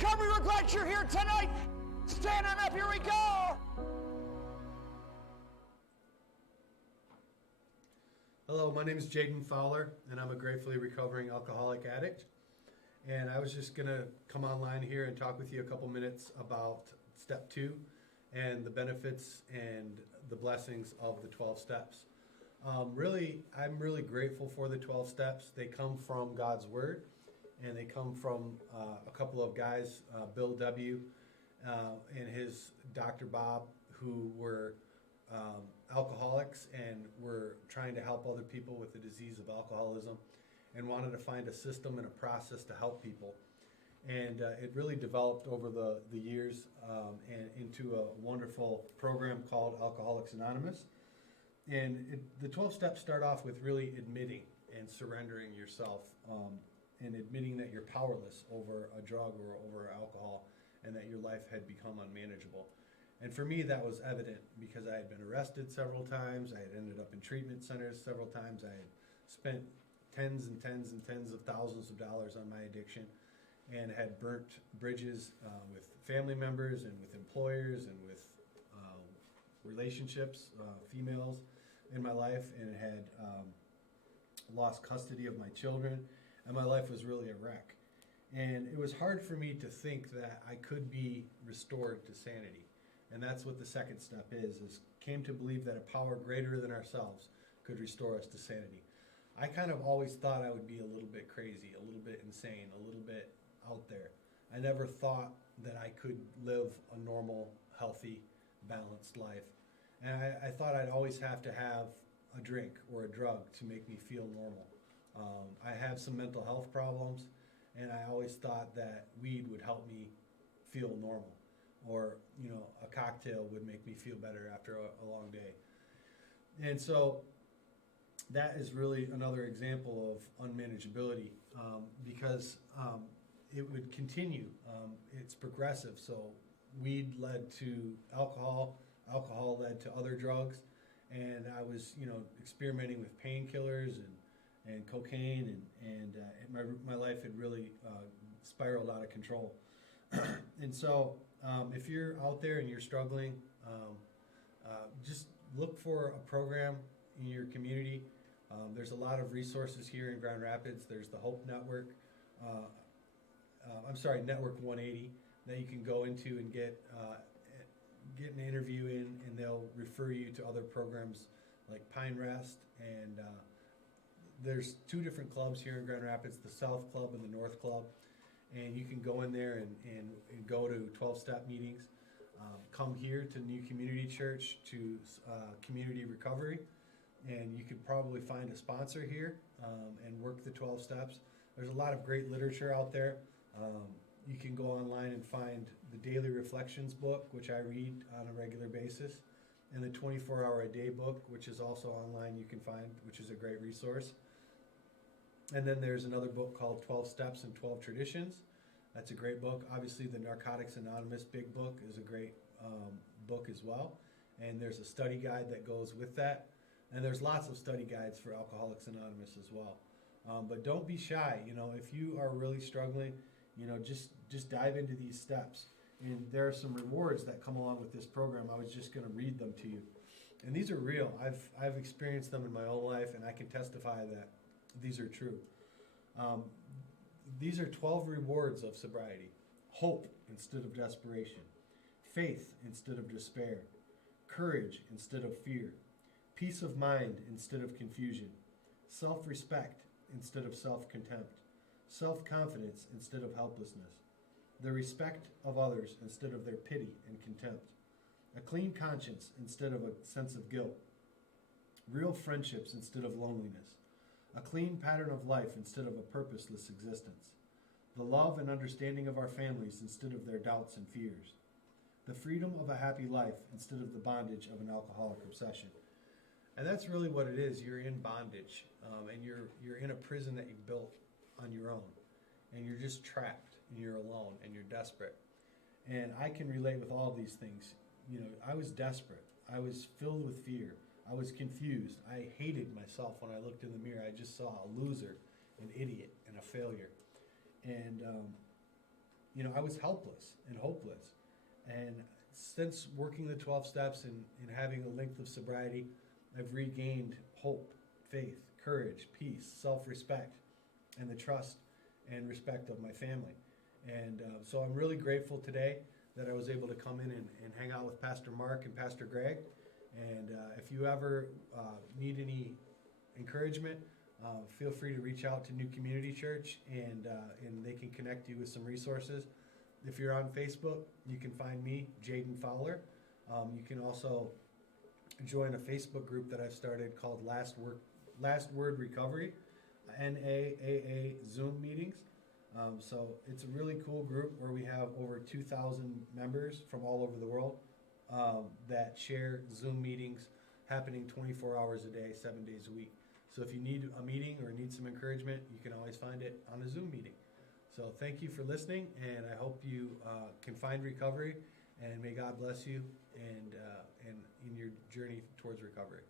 Recovery, we're glad you're here tonight. Stand on up, here we go. Hello, my name is Jadon Fowler, and I'm a gratefully recovering alcoholic addict. And I was just going to come online here and talk with you a couple minutes about step 2 and the benefits and the blessings of the 12 steps. I'm really grateful for the 12 steps. They come from God's Word, and they come from a couple of guys, Bill W. And his Dr. Bob, who were alcoholics and were trying to help other people with the disease of alcoholism and wanted to find a system and a process to help people. And it really developed over the years and into a wonderful program called Alcoholics Anonymous. And the 12 steps start off with really admitting and surrendering yourself and admitting that you're powerless over a drug or over alcohol and that your life had become unmanageable. And for me, that was evident because I had been arrested several times. I had ended up in treatment centers several times. I had spent tens and tens and tens of thousands of dollars on my addiction and had burnt bridges with family members and with employers and with relationships, females in my life, and had lost custody of my children, and my life was really a wreck. And it was hard for me to think that I could be restored to sanity. And that's what the second step is came to believe that a power greater than ourselves could restore us to sanity. I kind of always thought I would be a little bit crazy, a little bit insane, a little bit out there. I never thought that I could live a normal, healthy, balanced life. And I thought I'd always have to have a drink or a drug to make me feel normal. I have some mental health problems, and I always thought that weed would help me feel normal. Or, a cocktail would make me feel better after a long day. And so that is really another example of unmanageability because it would continue. It's progressive. So weed led to alcohol, alcohol led to other drugs, and I was, experimenting with painkillers and cocaine, and my life had really spiraled out of control. And so if you're out there and you're struggling, just look for a program in your community. There's a lot of resources here in Grand Rapids. There's the Hope Network, Network 180 that you can go into and get an interview in, and they'll refer you to other programs like Pine Rest. And there's 2 different clubs here in Grand Rapids, the South Club and the North Club. And you can go in there and go to 12-step meetings. Come here to New Community Church to Community Recovery, and you could probably find a sponsor here and work the 12 steps. There's a lot of great literature out there. You can go online and find the Daily Reflections book, which I read on a regular basis, and the 24-hour-a-day book, which is also online you can find, which is a great resource. And then there's another book called 12 Steps and 12 Traditions. That's a great book. Obviously, the Narcotics Anonymous Big Book is a great book as well. And there's a study guide that goes with that. And there's lots of study guides for Alcoholics Anonymous as well. But don't be shy. If you are really struggling, just dive into these steps. And there are some rewards that come along with this program. I was just going to read them to you. And these are real. I've experienced them in my own life, and I can testify that these are true. These are 12 rewards of sobriety. Hope instead of desperation. Faith instead of despair. Courage instead of fear. Peace of mind instead of confusion. Self-respect instead of self-contempt. Self-confidence instead of helplessness. The respect of others instead of their pity and contempt. A clean conscience instead of a sense of guilt. Real friendships instead of loneliness. A clean pattern of life instead of a purposeless existence. The love and understanding of our families instead of their doubts and fears. The freedom of a happy life instead of the bondage of an alcoholic obsession. And that's really what it is. You're in bondage, and you're in a prison that you've built on your own, and you're just trapped, and you're alone, and you're desperate. And I can relate with all these things. I was desperate. I was filled with fear. I was confused. I hated myself when I looked in the mirror. I just saw a loser, an idiot, and a failure. And, I was helpless and hopeless. And since working the 12 steps and having a length of sobriety, I've regained hope, faith, courage, peace, self-respect, and the trust and respect of my family. And so I'm really grateful today that I was able to come in and hang out with Pastor Mark and Pastor Greg. And if you ever need any encouragement, feel free to reach out to New Community Church, and they can connect you with some resources. If you're on Facebook, you can find me, Jadon Fowler. You can also join a Facebook group that I've started called Last Word Recovery, NAAA Zoom meetings. So it's a really cool group where we have over 2,000 members from all over the world that share Zoom meetings happening 24 hours a day, 7 days a week. So if you need a meeting or need some encouragement, you can always find it on a Zoom meeting. So thank you for listening, and I hope you can find recovery, and may God bless you and in your journey towards recovery.